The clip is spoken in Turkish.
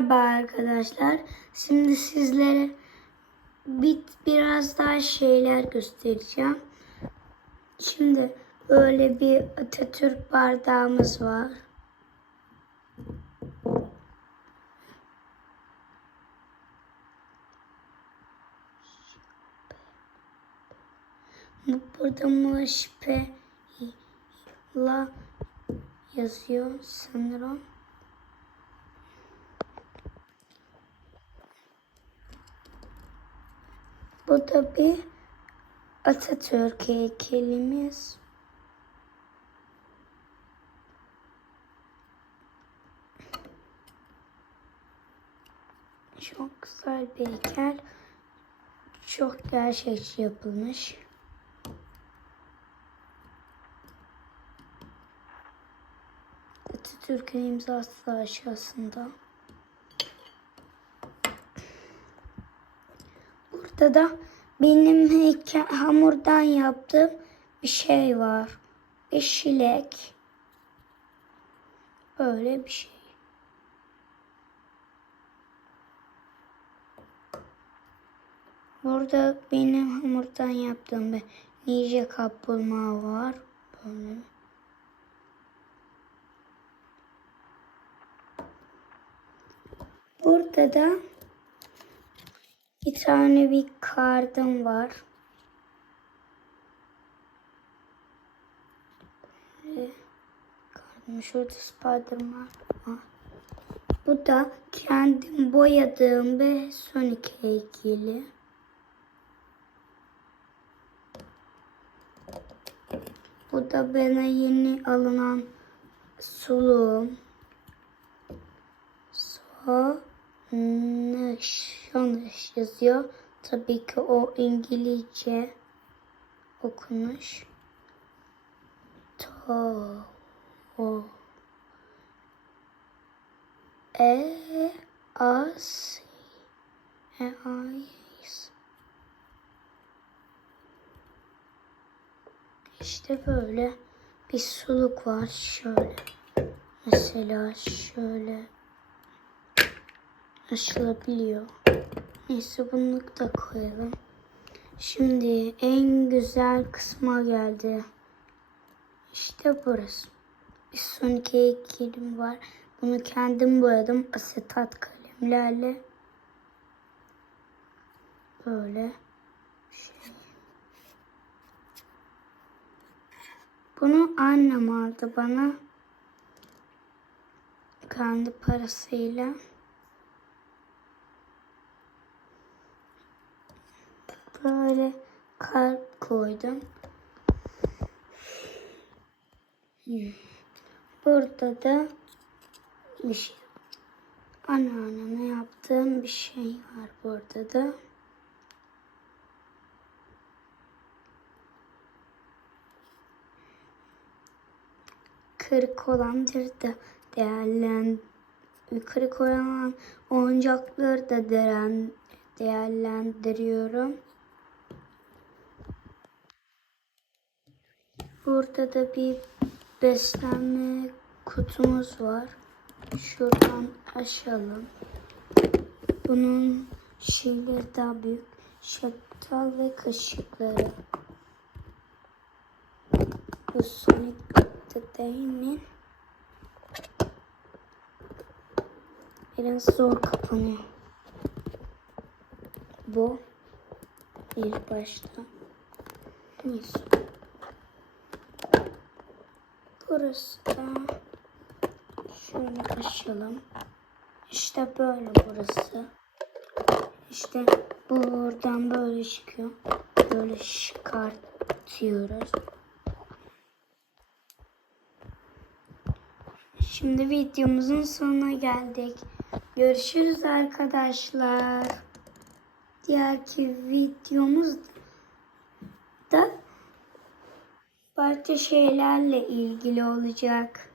Merhaba arkadaşlar. Şimdi sizlere bir, biraz daha şeyler göstereceğim. Şimdi böyle bir Atatürk bardağımız var. Bu Burada Muşpe la yazıyor sanırım. Bu da bir Atatürk heykelimiz. Çok güzel bir heykel. Çok gerçekçi yapılmış. Atatürk'ün imzası da aşağısında. Burada da benim hamurdan yaptığım bir şey var. Bir şilek. Böyle bir şey. Burada benim hamurdan yaptığım bir nice kaplumbağa var. Böyle. Burada da bir tane bir kardım var. Kardım. Şurada Spiderman var. Bu da kendim boyadığım bir Sonic heykeli. Bu da bana yeni alınan suluğum. Sonuç yazıyor. Tabii ki o İngilizce okunuş. To, o, e, as, e, ayız. İşte böyle bir suluk var şöyle. Mesela şöyle aşılabiliyor. Neyse bunu da koyalım. Şimdi en güzel kısma geldi. İşte burası. Bir Sonic heykelim var. Bunu kendim boyadım asetat kalemlerle. Böyle. Bunu annem aldı bana. Kendi parasıyla. Böyle kalp koydum. Burada da bir şey. Anneanneme yaptığım bir şey var burada da. Kırık olanları da değerlen kırık olan oyuncakları da değerlen değerlendiriyorum. Burada da bir beslenme kutumuz var. Şuradan açalım. Bunun şeyleri daha büyük. Şaptal ve kaşıkları. Bu Sonic da değil mi? Biraz zor kapanıyor. Bu ilk başta. Neyse. Burası da şöyle açalım. İşte böyle burası. İşte buradan böyle çıkıyor. Böyle çıkartıyoruz. Şimdi videomuzun sonuna geldik. Görüşürüz arkadaşlar. Diğerki videomuz başka şeylerle ilgili olacak.